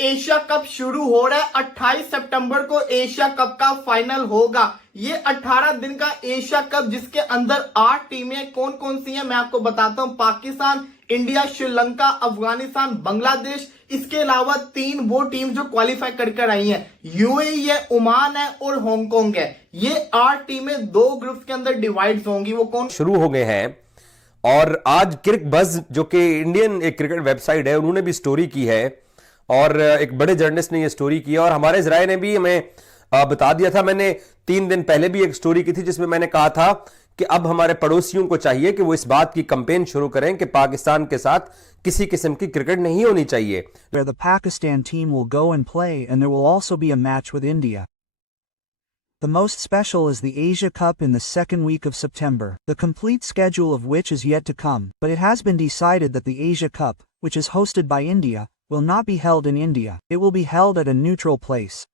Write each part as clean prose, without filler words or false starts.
Asia cup शुरू हो रहा है। 28 सितंबर को एशिया कप का फाइनल होगा। ये 18 दिन का एशिया कप जिसके अंदर 8 टीमें कौन कौन सी हैं मैं आपको बताता हूं। पाकिस्तान, इंडिया, श्रीलंका, अफगानिस्तान, बांग्लादेश, इसके अलावा 3 वो टीम जो क्वालिफाई कर आई हैं। यूएई है, ओमान है और हांगकांग है। ये 8 टीमें 2 ग्रुप्स के अंदर डिवाइड होंगी। वो कौन शुरू हो गए हैं। और आज क्रिक बज जो कि इंडियन एक क्रिकेट वेबसाइट है, उन्होंने भी स्टोरी की है और एक बड़े जर्नलिस्ट ने ये स्टोरी की और हमारे जराए ने भी हमें बता दिया था। मैंने 3 दिन पहले भी एक स्टोरी की थी जिसमें मैंने कहा था कि अब हमारे पड़ोसियों को चाहिए कि वो इस बात की कैंपेन शुरू करें कि पाकिस्तान के साथ किसी किस्म की क्रिकेट नहीं होनी चाहिए। Where the Pakistan team will go and play and there will also be a match with India. The most special is the Asia Cup in the second week of September, the complete schedule of which is yet to come, but it has been decided that the Asia Cup, which is hosted by India, will not be held in India. It will be held at a neutral place.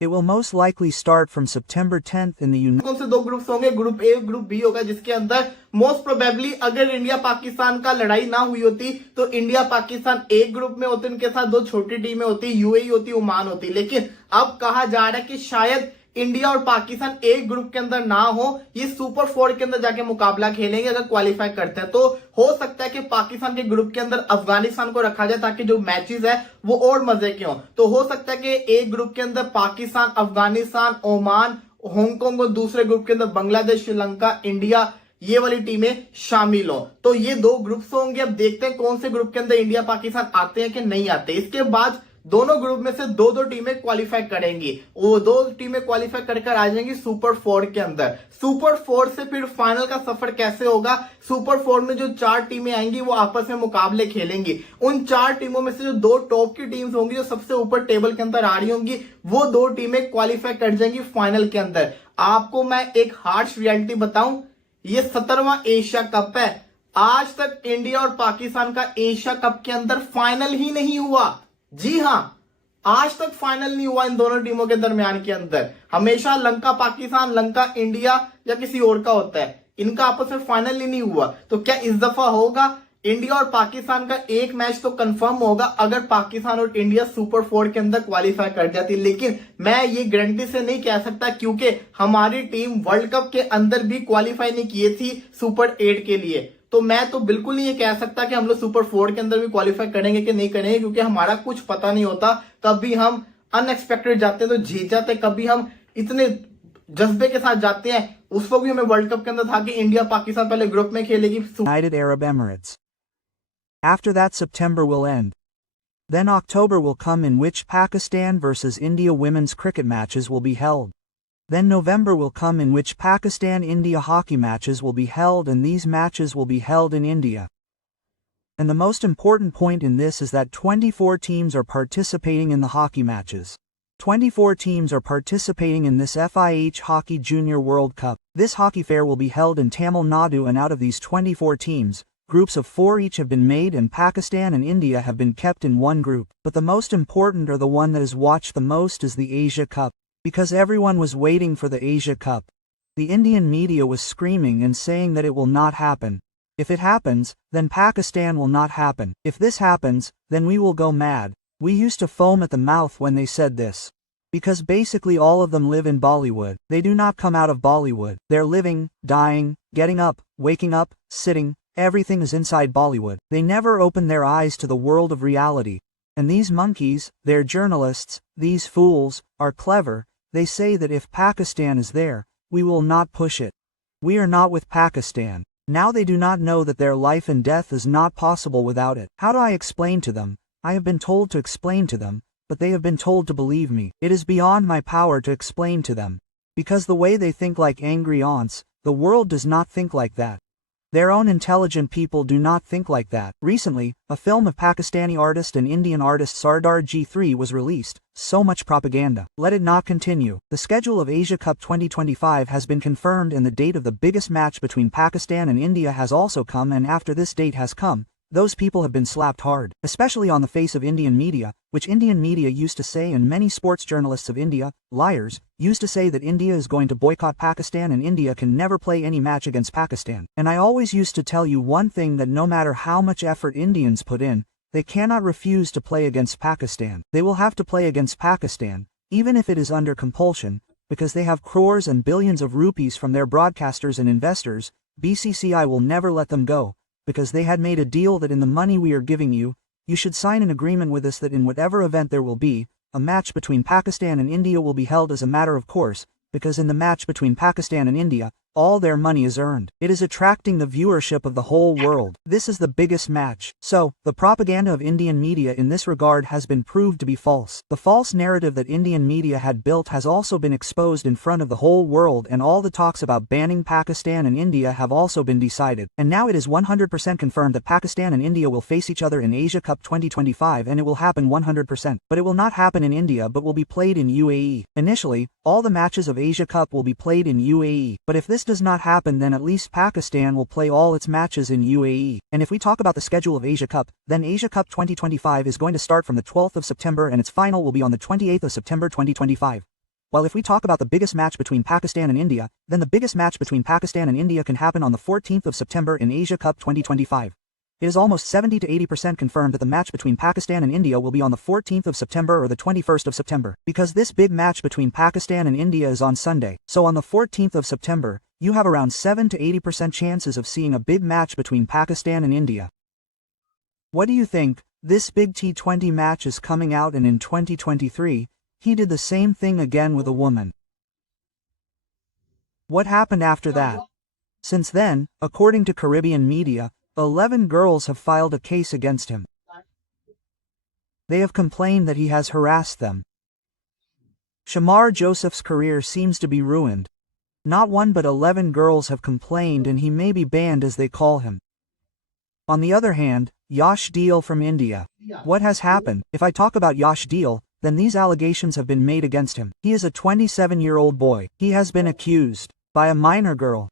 It will most likely start from September 10th in the कौन से 2 groups होंगे? Group A, group B होगा, जिसके अंदर most probably अगर India Pakistan का लड़ाई ना हुई होती तो इंडिया पाकिस्तान एक ग्रुप में होते, उनके साथ 2 छोटी टीमें होती, यूएई होती, ओमान होती। लेकिन अब कहा जा रहा है कि शायद इंडिया और पाकिस्तान एक ग्रुप के अंदर ना हो, ये सुपर 4 के अंदर जाके मुकाबला खेलेंगे अगर क्वालिफाई करते हैं। तो हो सकता है कि पाकिस्तान के ग्रुप के अंदर अफगानिस्तान को रखा जाए ताकि जो मैचेस है वो और मजे के हों। तो हो सकता है कि एक ग्रुप के अंदर पाकिस्तान, अफगानिस्तान, ओमान, हांगकांग और दूसरे ग्रुप के अंदर बांग्लादेश, श्रीलंका, इंडिया, ये वाली टीमें शामिल हो। तो ये 2 ग्रुप्स होंगे। अब देखते हैं कौन से ग्रुप के अंदर इंडिया पाकिस्तान आते हैं कि नहीं आते। इसके बाद दोनों ग्रुप में से 2-2 टीमें क्वालिफाई करेंगी। वो 2 टीमें क्वालिफाई कर आ जाएंगी सुपर 4 के अंदर। सुपर 4 से फिर फाइनल का सफर कैसे होगा? सुपर 4 में जो 4 टीमें आएंगी वो आपस में मुकाबले खेलेंगी। उन 4 टीमों में से जो 2 टॉप की टीम्स होंगी, जो सबसे ऊपर टेबल के अंदर आ रही होंगी, वो 2 टीमें क्वालिफाई कर जाएंगी फाइनल के अंदर। आपको मैं एक हार्श रियलिटी बताऊं, ये 17वां एशिया कप है। आज तक इंडिया और पाकिस्तान का एशिया कप के अंदर फाइनल ही नहीं हुआ। जी हां, आज तक फाइनल नहीं हुआ इन दोनों टीमों के दरमियान के अंदर। हमेशा लंका पाकिस्तान, लंका इंडिया या किसी और का होता है, इनका आपस में फाइनल ही नहीं हुआ। तो क्या इस दफा होगा? इंडिया और पाकिस्तान का एक मैच तो कंफर्म होगा अगर पाकिस्तान और इंडिया सुपर 4 के अंदर क्वालिफाई कर जाती। लेकिन मैं ये गारंटी से नहीं कह सकता क्योंकि हमारी टीम वर्ल्ड कप के अंदर भी क्वालिफाई नहीं की थी सुपर 8 के लिए। तो मैं तो बिल्कुल नहीं ये कह सकता कि हम लोग सुपर 4 के अंदर भी क्वालिफाई करेंगे कि नहीं करेंगे, क्योंकि हमारा कुछ पता नहीं होता। कभी हम अनएक्सपेक्टेड जाते हैं तो जीत जाते हैं, कभी हम इतने जज्बे के साथ जाते हैं। उस वक्त भी हमें वर्ल्ड कप के अंदर था कि इंडिया पाकिस्तान पहले ग्रुप में खेलेगी। United Arab Emirates. After that, September will end. Then October will come in which Pakistan versus India women's cricket matches will be held. Then November will come in which Pakistan-India hockey matches will be held, and these matches will be held in India. And the most important point in this is that 24 teams are participating in the hockey matches. 24 teams are participating in this FIH Hockey Junior World Cup. This hockey fair will be held in Tamil Nadu, and out of these 24 teams, groups of 4 each have been made, and Pakistan and India have been kept in one group. But the most important, or the one that is watched the most, is the Asia Cup. Because everyone was waiting for the Asia Cup. The Indian media was screaming and saying that it will not happen. If it happens, then Pakistan will not happen. If this happens, then we will go mad. We used to foam at the mouth when they said this. Because basically all of them live in Bollywood. They do not come out of Bollywood. They're living, dying, getting up, waking up, sitting, everything is inside Bollywood. They never open their eyes to the world of reality. And these monkeys, they're journalists, these fools, are clever. They say that if Pakistan is there, we will not push it. We are not with Pakistan. Now they do not know that their life and death is not possible without it. How do I explain to them? I have been told to explain to them, but they have been told to believe me. It is beyond my power to explain to them. Because the way they think like angry aunts, the world does not think like that. Their own intelligent people do not think like that. Recently, a film of Pakistani artist and Indian artist Sardar G3 was released. So much propaganda. Let it not continue. The schedule of Asia Cup 2025 has been confirmed, and the date of the biggest match between Pakistan and India has also come, and after this date has come, those people have been slapped hard, especially on the face of Indian media, which Indian media used to say, and many sports journalists of India, liars, used to say that India is going to boycott Pakistan and India can never play any match against Pakistan. And I always used to tell you one thing, that no matter how much effort Indians put in, They cannot refuse to play against Pakistan. They will have to play against Pakistan, even if it is under compulsion, because they have crores and billions of rupees from their broadcasters and investors. BCCI will never let them go, because they had made a deal that in the money we are giving you, you should sign an agreement with us that in whatever event there will be, a match between Pakistan and India will be held as a matter of course, because in the match between Pakistan and India, all their money is earned. It is attracting the viewership of the whole world. This is the biggest match. So, the propaganda of Indian media in this regard has been proved to be false. The false narrative that Indian media had built has also been exposed in front of the whole world, and all the talks about banning Pakistan and India have also been decided. And now it is 100% confirmed that Pakistan and India will face each other in Asia Cup 2025, and it will happen 100%. But it will not happen in India but will be played in UAE. Initially, all the matches of Asia Cup will be played in UAE. But if this does not happen, then at least Pakistan will play all its matches in UAE. And if we talk about the schedule of Asia Cup, then Asia Cup 2025 is going to start from the 12th of September and its final will be on the 28th of September 2025. While if we talk about the biggest match between Pakistan and India, then the biggest match between Pakistan and India can happen on the 14th of September in Asia Cup 2025. It is almost 70 to 80% confirmed that the match between Pakistan and India will be on the 14th of September or the 21st of September. Because this big match between Pakistan and India is on Sunday, so on the 14th of September, you have around 7 to 80% chances of seeing a big match between Pakistan and India. What do you think? This big T20 match is coming out, and in 2023, he did the same thing again with a woman. What happened after that? Since then, according to Caribbean media, 11 girls have filed a case against him. They have complained that he has harassed them. Shamar Joseph's career seems to be ruined. Not one but 11 girls have complained, and he may be banned as they call him. On the other hand, Yash Deel from India. What has happened? If I talk about Yash Deel, then these allegations have been made against him. He is a 27-year-old boy. He has been accused by a minor girl.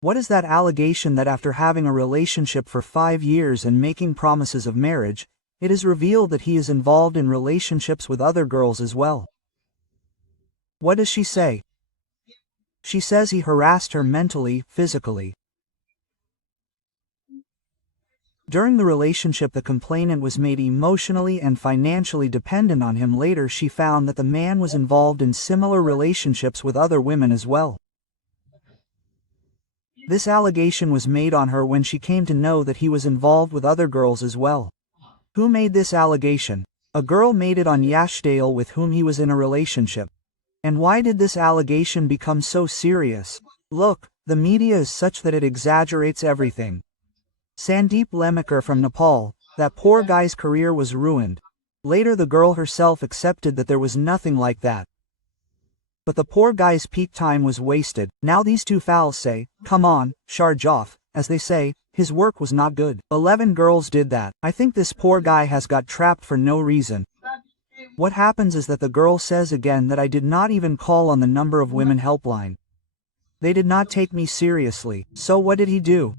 What is that allegation that after having a relationship for 5 years and making promises of marriage, it is revealed that he is involved in relationships with other girls as well? What does she say? She says he harassed her mentally, physically. During the relationship, the complainant was made emotionally and financially dependent on him. Later, she found that the man was involved in similar relationships with other women as well. This allegation was made on her when she came to know that he was involved with other girls as well. Who made this allegation? A girl made it on Yash Deel, with whom he was in a relationship. And why did this allegation become so serious? Look, the media is such that it exaggerates everything. Sandeep Lemekar from Nepal, that poor guy's career was ruined. Later the girl herself accepted that there was nothing like that. But the poor guy's peak time was wasted. Now these two fouls say, come on, Sharjaf, as they say, his work was not good. 11 girls did that. I think this poor guy has got trapped for no reason. What happens is that the girl says again that I did not even call on the number of women helpline. They did not take me seriously. So what did he do?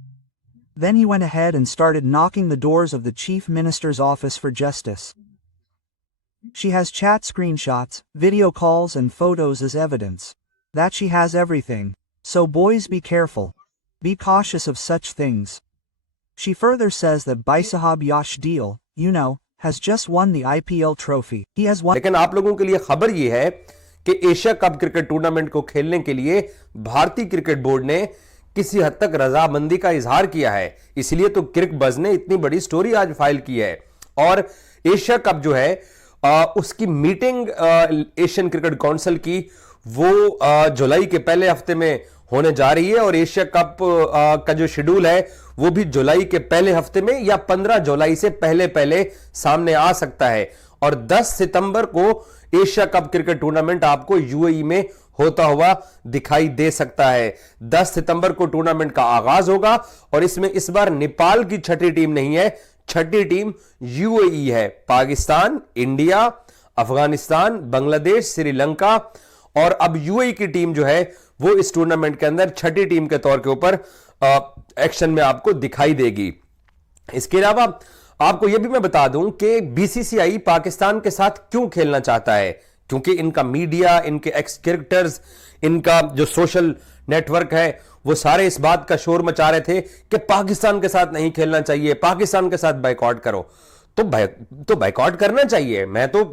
Then he went ahead and started knocking the doors of the Chief Minister's office for justice. She has chat screenshots, video calls and photos as evidence. That she has everything. So boys, be careful. Be cautious of such things. She further says that Baisahab Yash Deel, you know, has just won the IPL trophy. He has won. लेकिन आप लोगों के लिए खबर यह है कि Asia cup cricket tournament को खेलने के लिए भारतीय क्रिकेट बोर्ड ने किसी हद तक रजामंदी का इजहार किया है। इसलिए तो क्रिक बज ने इतनी बड़ी स्टोरी आज फाइल की है। और एशिया कप जो है उसकी मीटिंग एशियन क्रिकेट काउंसिल की वो जुलाई के पहले हफ्ते में होने जा रही है, और एशिया कप का जो शेड्यूल है वो भी जुलाई के पहले हफ्ते में या 15 जुलाई से पहले पहले सामने आ सकता है। और 10 सितंबर को एशिया कप क्रिकेट टूर्नामेंट आपको यूएई में होता हुआ दिखाई दे सकता है। 10 सितंबर को टूर्नामेंट का आगाज होगा, और इसमें इस बार नेपाल की छठी टीम नहीं है, छठी टीम यूएई है। पाकिस्तान, इंडिया, अफगानिस्तान, बांग्लादेश, श्रीलंका और अब यूएई की टीम जो है वो इस टूर्नामेंट के अंदर छठी टीम के तौर के ऊपर एक्शन में आपको दिखाई देगी। इसके अलावा आपको यह भी मैं बता दूं कि बीसीसीआई पाकिस्तान के साथ क्यों खेलना चाहता है, क्योंकि इनका मीडिया, इनके एक्स क्रिकेटर्स, इनका जो सोशल नेटवर्क है, वो सारे इस बात का शोर मचा रहे थे कि पाकिस्तान के साथ नहीं खेलना चाहिए, पाकिस्तान के साथ बाइकआउट करो। तो बाइकआउट करना चाहिए। मैं तो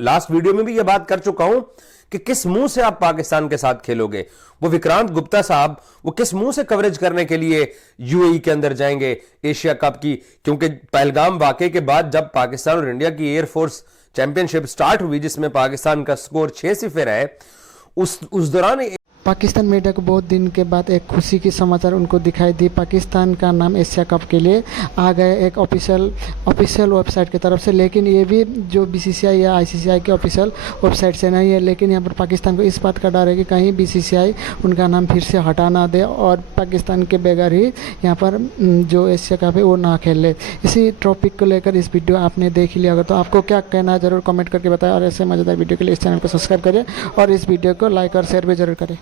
लास्ट वीडियो में भी यह बात कर चुका हूं कि किस मुंह से आप पाकिस्तान के साथ खेलोगे। वो विक्रांत गुप्ता साहब वो किस मुंह से कवरेज करने के लिए यूएई के अंदर जाएंगे एशिया कप की, क्योंकि पहलगाम वाकये के बाद जब पाकिस्तान और इंडिया की एयरफोर्स चैंपियनशिप स्टार्ट हुई जिसमें पाकिस्तान का स्कोर 6-0 है, उस दौरान पाकिस्तान मीडिया को बहुत दिन के बाद एक खुशी की समाचार उनको दिखाई दी। पाकिस्तान का नाम एशिया कप के लिए आ गए एक ऑफिशियल वेबसाइट की तरफ से, लेकिन ये भी जो बीसीसीआई या आईसीसीआई के ऑफिशियल वेबसाइट से नहीं है। लेकिन यहाँ पर पाकिस्तान को इस बात का डर है कि कहीं बीसीसीआई उनका नाम फिर से हटा ना दे और पाकिस्तान के बगैर ही यहाँ पर जो एशिया कप है वो ना खेल ले। इसी टॉपिक को लेकर इस वीडियो आपने देख लिया होगा, तो आपको क्या कहना है ज़रूर कमेंट करके बताएं और ऐसे मज़ेदार वीडियो के लिए इस चैनल को सब्सक्राइब करें और इस वीडियो को लाइक और शेयर भी जरूर करें।